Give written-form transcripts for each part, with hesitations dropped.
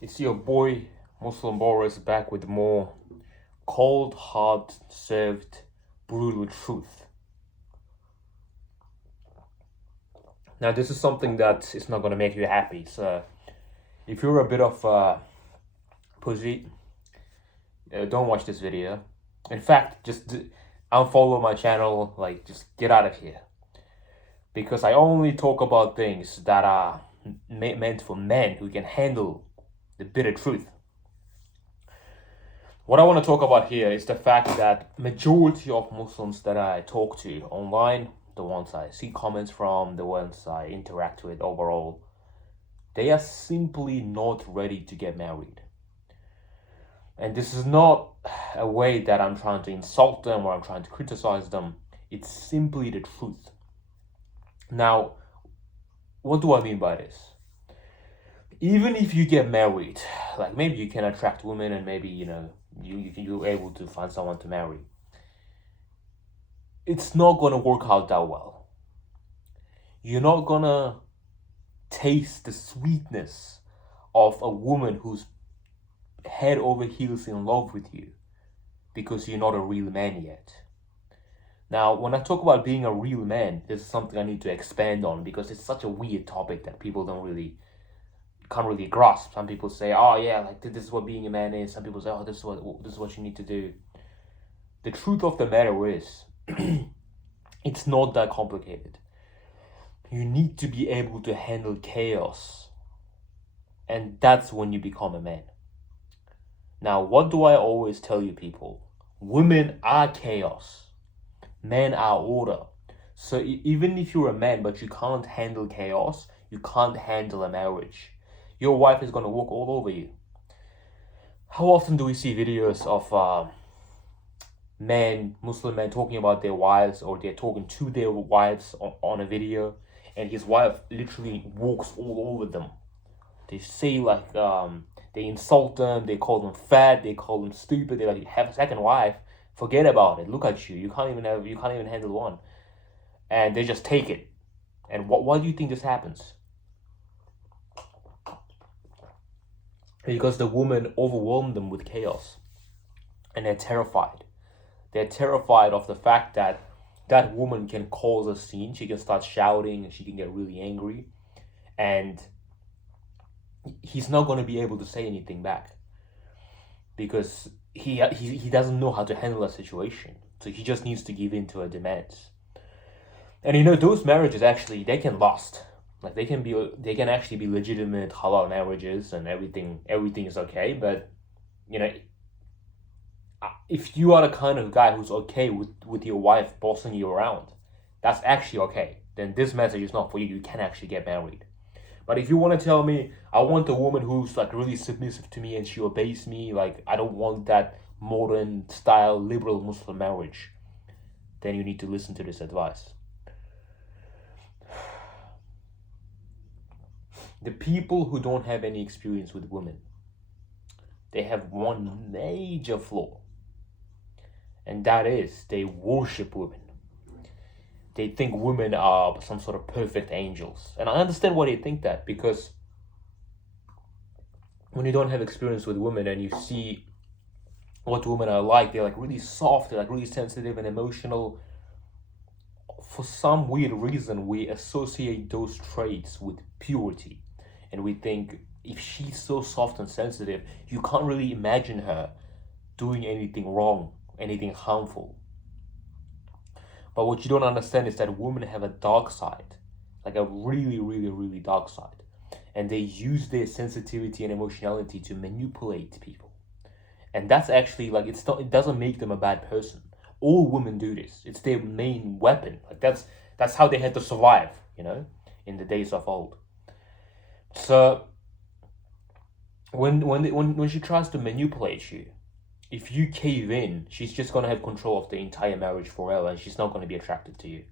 It's your boy Muslim Boris back with more cold, hard served, brutal truth. Now, this is something that is not going to make you happy. So, if you're a bit of a pussy, don't watch this video. In fact, just unfollow my channel. Like, just get out of here. Because I only talk about things that are meant for men who can handle the bitter truth. What I want to talk about here is the fact that majority of Muslims that I talk to online, the ones I see comments from, the ones I interact with overall, they are simply not ready to get married. And this is not a way that I'm trying to insult them or I'm trying to criticize them. It's simply the truth. Now, what do I mean by this? Even if you get married, like maybe you can attract women and maybe, you're able to find someone to marry. It's not going to work out that well. You're not going to taste the sweetness of a woman who's head over heels in love with you because you're not a real man yet. Now, when I talk about being a real man, this is something I need to expand on because it's such a weird topic that people can't really grasp. Some people say, "Oh yeah, like this is what being a man is." Some people say, "Oh, this is what you need to do." The truth of the matter is, it's not that complicated. You need to be able to handle chaos, and that's when you become a man. Now, what do I always tell you people? Women are chaos. Men are order. So even if you're a man but you can't handle chaos, you can't handle a marriage. Your wife is going to walk all over you. How often do we see videos of Muslim men talking about their wives, or they're talking to their wives on a video, and his wife literally walks all over them. They say they insult them, they call them fat, they call them stupid. They're like, "You have a second wife, forget about it. Look at you. You can't even handle one," and they just take it. And why do you think this happens? Because the woman overwhelmed them with chaos, and they're terrified. They're terrified of the fact that that woman can cause a scene. She can start shouting, and she can get really angry, and he's not going to be able to say anything back because he doesn't know how to handle a situation. So he just needs to give in to her demands. And those marriages actually, they can last. Like they can actually be legitimate halal marriages and everything is okay. But if you are the kind of guy who's okay with your wife bossing you around, that's actually okay. Then this message is not for you. You can actually get married. But if you want to tell me, I want a woman who's like really submissive to me and she obeys me, like I don't want that modern style liberal Muslim marriage, then you need to listen to this advice. The people who don't have any experience with women, they have one major flaw. And that is they worship women. They think women are some sort of perfect angels. And I understand why they think that, because when you don't have experience with women and you see what women are like, they're like really soft, they're like really sensitive and emotional. For some weird reason, we associate those traits with purity. And we think if she's so soft and sensitive, you can't really imagine her doing anything wrong, anything harmful. But what you don't understand is that women have a dark side, like a really, really, really dark side. And they use their sensitivity and emotionality to manipulate people. And that's actually it doesn't make them a bad person. All women do this. It's their main weapon. Like that's how they had to survive, in the days of old. So when she tries to manipulate you, if you cave in, she's just gonna have control of the entire marriage forever, and she's not gonna be attracted to you.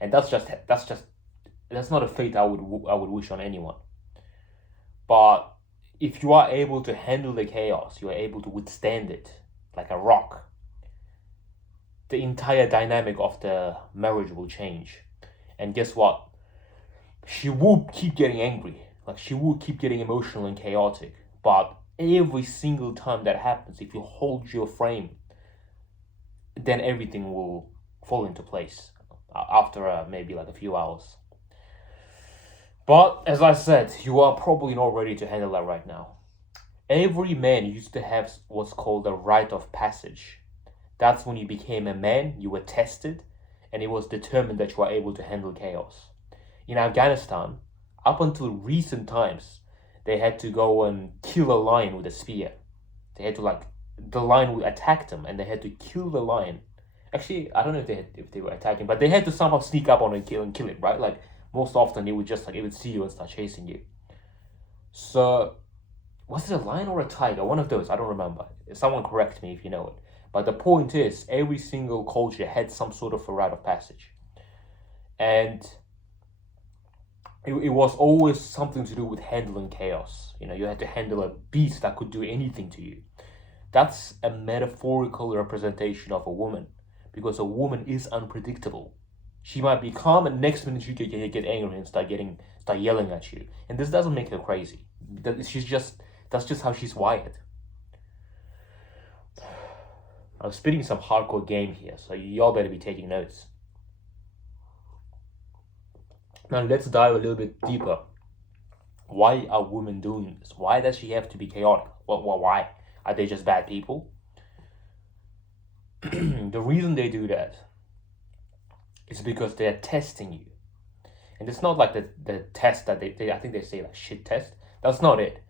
And that's not a fate I would wish on anyone. But if you are able to handle the chaos, you are able to withstand it like a rock, the entire dynamic of the marriage will change. And guess what? She will keep getting angry. Like she will keep getting emotional and chaotic. But every single time that happens, if you hold your frame, then everything will fall into place after maybe like a few hours. But as I said, you are probably not ready to handle that right now. Every man used to have what's called a rite of passage. That's when you became a man, you were tested, and it was determined that you are able to handle chaos. In Afghanistan, up until recent times, they had to go and kill a lion with a spear. They had to the lion would attack them, and they had to kill the lion. Actually, I don't know if they were attacking, but they had to somehow sneak up on it and kill it, right? Like most often, it would just it would see you and start chasing you. So, was it a lion or a tiger? One of those. I don't remember. Someone correct me if you know it. But the point is, every single culture had some sort of a rite of passage, and it was always something to do with handling chaos. You had to handle a beast that could do anything to you. That's a metaphorical representation of a woman, because a woman is unpredictable. She might be calm, and next minute she get angry and start yelling at you. And this doesn't make her crazy. That's just how she's wired. I'm spitting some hardcore game here, so y'all better be taking notes. Now let's dive a little bit deeper. Why are women doing this? Why does she have to be chaotic? Well, why? Are they just bad people? The reason they do that is because they're testing you. And it's not like the test that they I think they say like shit test. That's not it.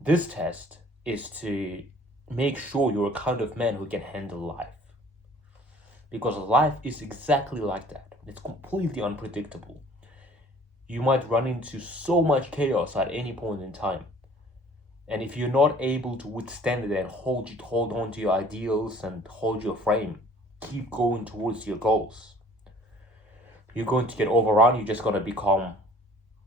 This test is to make sure you're a kind of man who can handle life. Because life is exactly like that. It's completely unpredictable. You might run into so much chaos at any point in time. And if you're not able to withstand it and hold on to your ideals and hold your frame, keep going towards your goals, you're going to get overrun. You're just going to become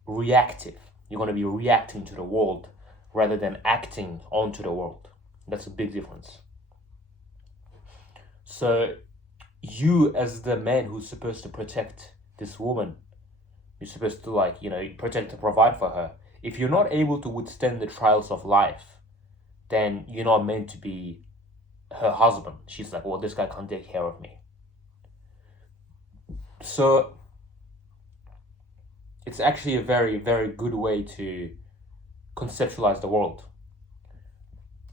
reactive. You're going to be reacting to the world rather than acting onto the world. That's a big difference. So you, as the man who's supposed to protect this woman, you're supposed to protect and provide for her. If you're not able to withstand the trials of life, then you're not meant to be her husband. She's like, well, this guy can't take care of me. So it's actually a very, very good way to conceptualize the world.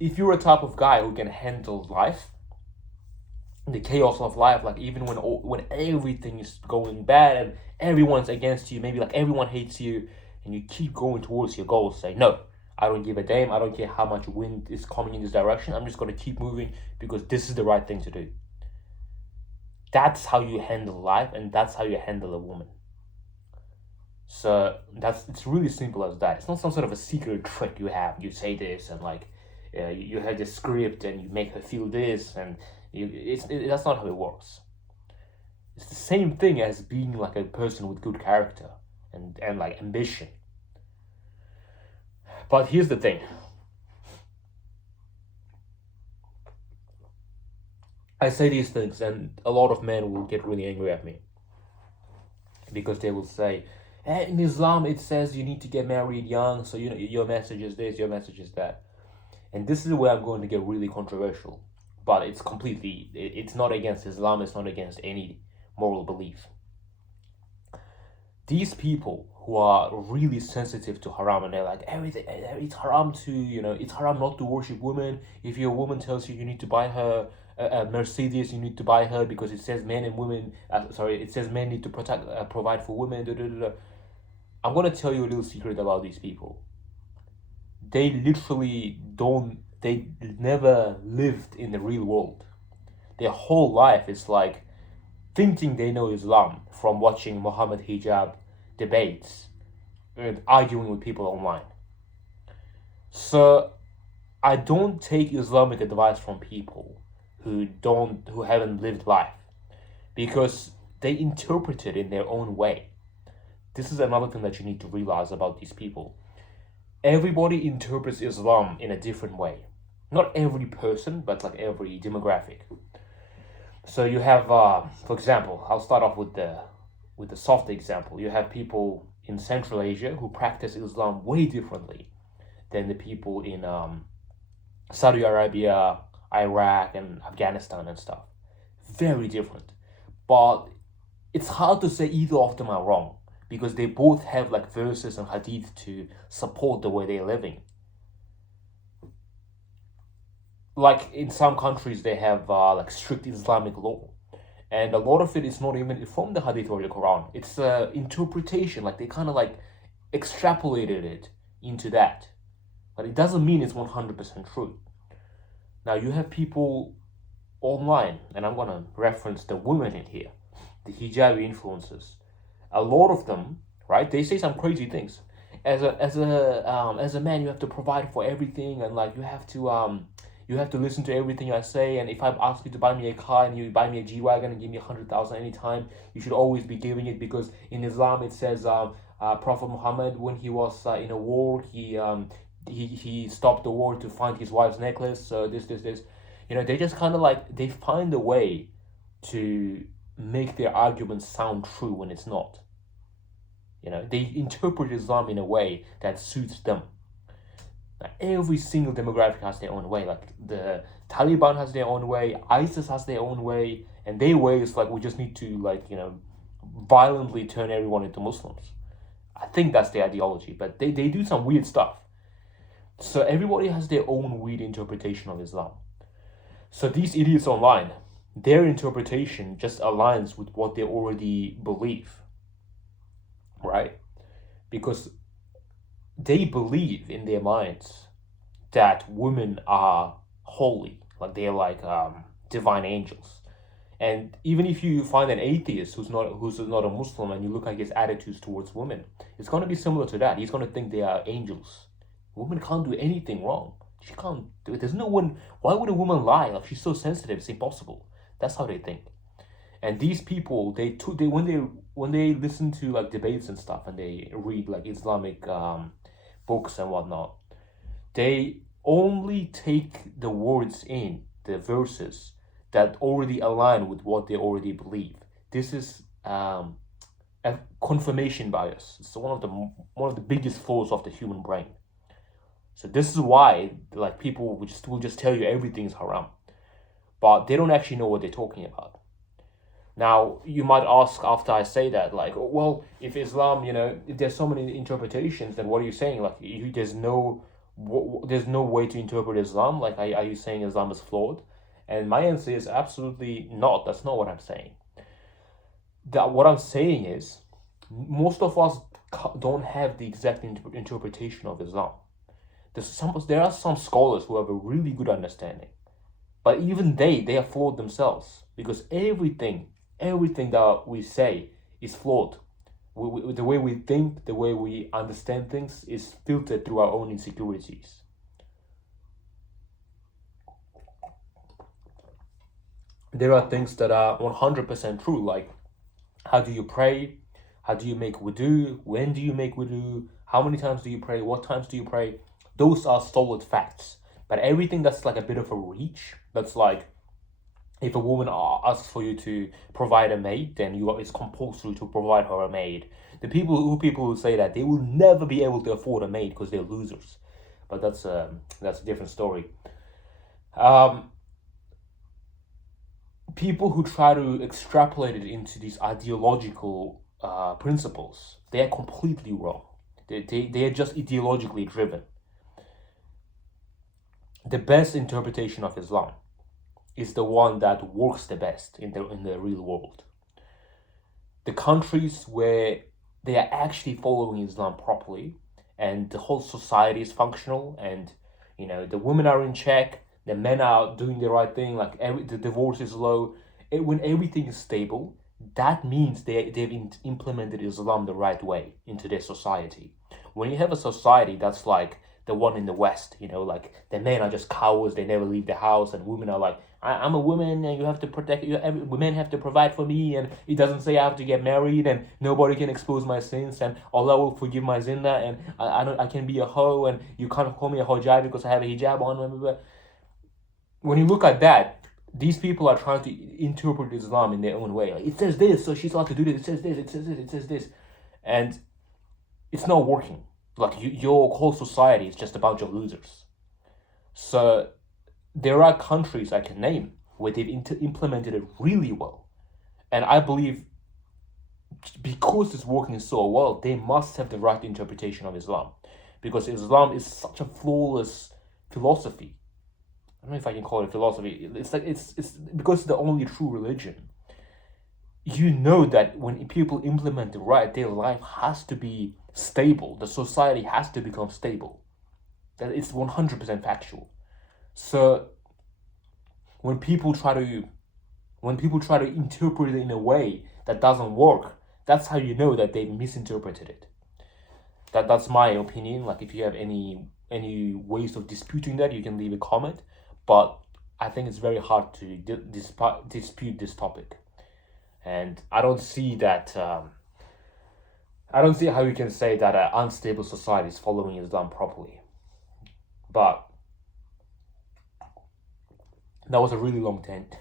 If you're a type of guy who can handle life, the chaos of life, like even when everything is going bad and everyone's against you, maybe like everyone hates you, and you keep going towards your goals, say, no, I don't give a damn, I don't care how much wind is coming in this direction, I'm just going to keep moving because this is the right thing to do. That's how you handle life, and that's how you handle a woman. So it's really simple as that. It's not some sort of a secret trick you have. You say this and you have the script and you make her feel this, and that's not how it works. It's the same thing as being like a person with good character and like ambition. But here's the thing. I say these things and a lot of men will get really angry at me, because they will say, hey, in Islam it says you need to get married young, so your message is this, your message is that. And this is where I'm going to get really controversial. But it's not against Islam, it's not against any moral belief. These people who are really sensitive to haram, and they're like, everything, it's haram it's haram not to worship women. If your woman tells you need to buy her a Mercedes, you need to buy her because it says men and women, it says men need to provide for women. I'm going to tell you a little secret about these people. They never lived in the real world. Their whole life is like thinking they know Islam from watching Muhammad hijab debates and arguing with people online. So I don't take Islamic advice from people who haven't lived life, because they interpret it in their own way. This is another thing that you need to realize about these people. Everybody interprets Islam in a different way. Not every person, but like every demographic. So you have, for example, I'll start off with the soft example. You have people in Central Asia who practice Islam way differently than the people in Saudi Arabia, Iraq, and Afghanistan and stuff. Very different. But it's hard to say either of them are wrong because they both have like verses and hadith to support the way they're living. Like in some countries, they have like strict Islamic law, and a lot of it is not even from the hadith or the Quran. It's interpretation. Like they kind of like extrapolated it into that, but it doesn't mean it's 100% true. Now you have people online, and I'm gonna reference the women in here, the hijabi influencers. A lot of them, right? They say some crazy things. As a man, you have to provide for everything, and like you have to listen to everything I say. And if I ask you to buy me a car and you buy me a G-Wagon and give me 100,000 anytime, you should always be giving it because in Islam it says Prophet Muhammad, when he was in a war, he stopped the war to find his wife's necklace. So this. They just kind of like they find a way to make their arguments sound true when it's not. They interpret Islam in a way that suits them. Every single demographic has their own way. Like the Taliban has their own way, ISIS has their own way, and their way is like we just need to violently turn everyone into Muslims. I think that's the ideology, but they do some weird stuff. So everybody has their own weird interpretation of Islam. So these idiots online, their interpretation just aligns with what they already believe, right? Because they believe in their minds that women are holy, like they're like divine angels. And even if you find an atheist who's not a Muslim and you look at his attitudes towards women, it's going to be similar to that. He's going to think they are angels. Women can't do anything wrong. She can't do it. There's no one. Why would a woman lie? Like she's so sensitive, it's impossible. That's how they think. And these people, when they listen to like debates and stuff, and they read like Islamic books and whatnot, they only take the words in the verses that already align with what they already believe. This is a confirmation bias. It's one of the biggest flaws of the human brain. So this is why like people will just tell you everything is haram, but they don't actually know what they're talking about. Now you might ask after I say that, like, well, if Islam, if there's so many interpretations, then what are you saying? Like, there's no way to interpret Islam. Like, are you saying Islam is flawed? And my answer is absolutely not. That's not what I'm saying. What I'm saying is most of us don't have the exact interpretation of Islam. There are some scholars who have a really good understanding, but even they are flawed themselves because everything that we say is flawed. The way we think, the way we understand things is filtered through our own insecurities. There are things that are 100% true, like how do you pray, how do you make wudu, when do you make wudu, how many times do you pray, what times do you pray. Those are solid facts. But everything that's like a bit of a reach, that's like if a woman asks for you to provide a maid, then it's compulsory to provide her a maid. The people who say that, they will never be able to afford a maid because they're losers. But that's a different story. People who try to extrapolate it into these ideological principles, they are completely wrong. They are just ideologically driven. The best interpretation of Islam is the one that works the best in the real world. The countries where they are actually following Islam properly and the whole society is functional and the women are in check, the men are doing the right thing, like the divorce is low, when everything is stable, that means they've implemented Islam the right way into their society. When you have a society that's like the one in the West, like the men are just cowards, they never leave the house, and women are like, I'm a woman and you have to protect you. Women have to provide for me, and it doesn't say I have to get married, and nobody can expose my sins, and Allah will forgive my zinna, and I can be a hoe, and you can't call me a hijab because I have a hijab on. Blah, blah, blah. When you look at that, these people are trying to interpret Islam in their own way. Like, it says this, so she's allowed to do this. It says this. It says this. It says this, and it's not working. Like your whole society is just a bunch of losers. So there are countries I can name where they've implemented it really well, and I believe because it's working so well, they must have the right interpretation of Islam, because Islam is such a flawless philosophy. I don't know if I can call it philosophy. It's like it's because it's the only true religion. You know that when people implement it right, their life has to be stable. The society has to become stable. That it's 100% factual. So when people try to interpret it in a way that doesn't work, that's how you know that they misinterpreted it. That's my opinion. Like if you have any ways of disputing that, you can leave a comment. But I think it's very hard to dispute this topic, and I don't see that. I don't see how you can say that an unstable society is following Islam properly. But that was a really long tangent.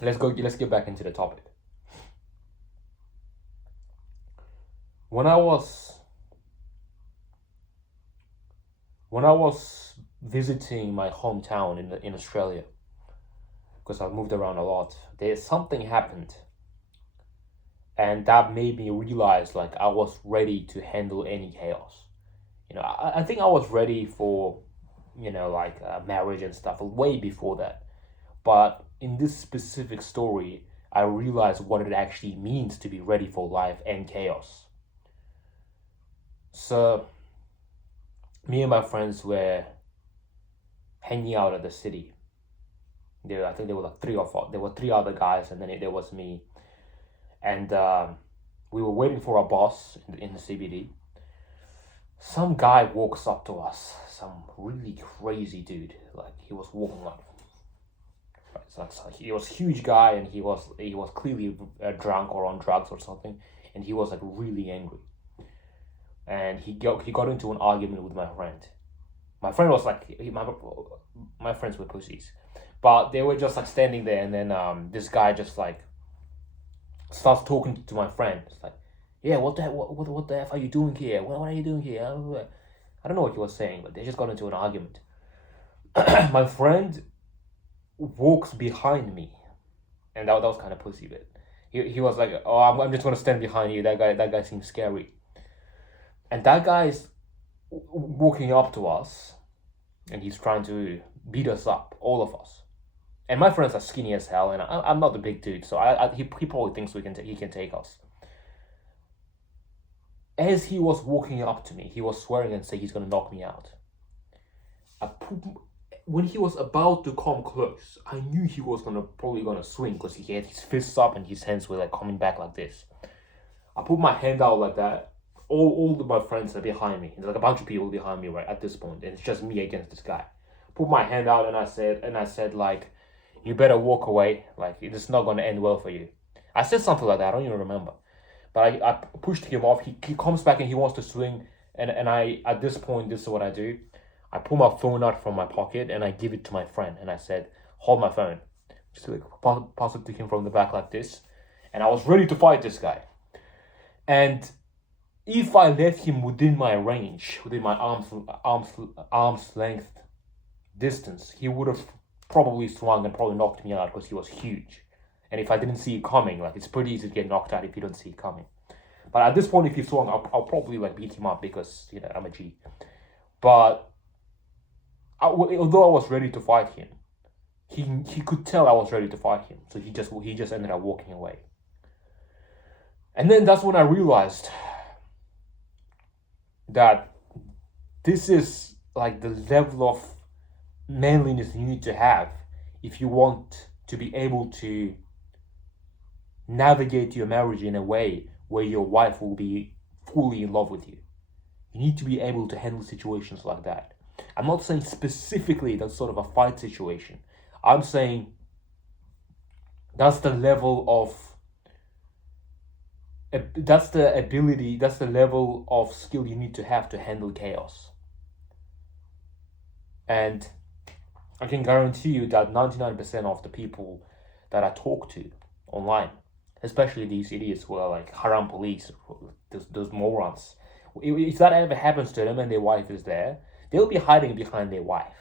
Let's get back into the topic. When I was visiting my hometown in Australia, because I've moved around a lot, there's something happened, and that made me realize like I was ready to handle any chaos. I think I was ready for, like marriage and stuff way before that. But in this specific story, I realized what it actually means to be ready for life and chaos. So, me and my friends were hanging out at the city. I think there were like three or four. There were three other guys, and then there was me. And we were waiting for our bus in the CBD. Some guy walks up to us, some really crazy dude. Like he was walking like, so he was a huge guy, and he was clearly drunk or on drugs or something, and he was like really angry. And he got into an argument with my friend. My friend was like, my friends were pussies, but they were just like standing there, and then this guy just like starts talking to my friend. It's like, yeah, what the F are you doing here? What are you doing here? I don't know what he was saying, but they just got into an argument. My friend walks behind me, and that was kind of pussy, but he was like, oh, I'm just gonna stand behind you. That guy seems scary. And that guy is walking up to us, and he's trying to beat us up, all of us. And my friends are skinny as hell, and I'm not a big dude, so he probably thinks he can take us. As he was walking up to me, he was swearing and saying he's gonna knock me out. When he was about to come close, I knew he was probably gonna swing, because he had his fists up and his hands were like coming back like this. I put my hand out like that. All of my friends are behind me. There's like a bunch of people behind me right at this point, and it's just me against this guy. Put my hand out, and I said like, you better walk away. Like it's not gonna end well for you. I said something like that. I don't even remember. But I pushed him off. He comes back and he wants to swing, and I at this point, this is what I do. I pull my phone out from my pocket and I give it to my friend, and I said, hold my phone. Just like pass it to him from the back like this, and I was ready to fight this guy. And if I left him within my range, within my arm's length distance, he would have probably swung and probably knocked me out, because he was huge. And if I didn't see it coming, like it's pretty easy to get knocked out if you don't see it coming. But at this point, if he swung, I'll probably like beat him up, because I'm a G. But although I was ready to fight him, he could tell I was ready to fight him, so he just ended up walking away. And then that's when I realized that this is like the level of manliness you need to have if you want to be able to navigate your marriage in a way where your wife will be fully in love with you. You need to be able to handle situations like that. I'm not saying specifically that's sort of a fight situation. I'm saying that's the level of that's the ability, that's the level of skill you need to have to handle chaos. And I can guarantee you that 99% of the people that I talk to online especially these idiots who are like haram police, those morons. If that ever happens to them and their wife is there, they'll be hiding behind their wife.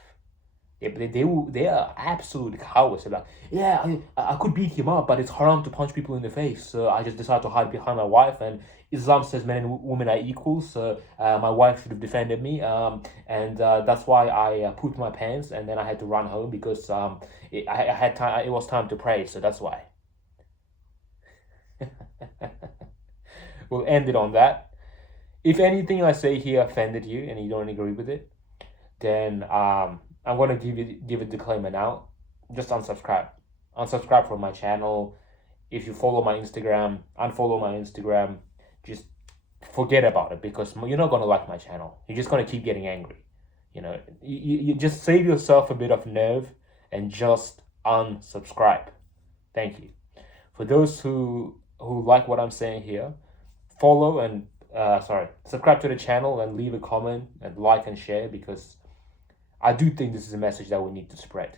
They are absolute cowards. They're like, yeah, I could beat him up, but it's haram to punch people in the face. So I just decided to hide behind my wife. And Islam says men and women are equal. So my wife should have defended me. And that's why I pooped my pants, and then I had to run home because I had time. It was time to pray. So that's why. We'll end it on that. If anything I say here offended you and you don't agree with it, then I'm gonna give a disclaimer now. Just unsubscribe. Unsubscribe from my channel. If you follow my Instagram, unfollow my Instagram. Just forget about it because you're not gonna like my channel. You're just gonna keep getting angry. You just save yourself a bit of nerve and just unsubscribe. Thank you. For those who like what I'm saying here, follow and subscribe to the channel and leave a comment and like and share because I do think this is a message that we need to spread.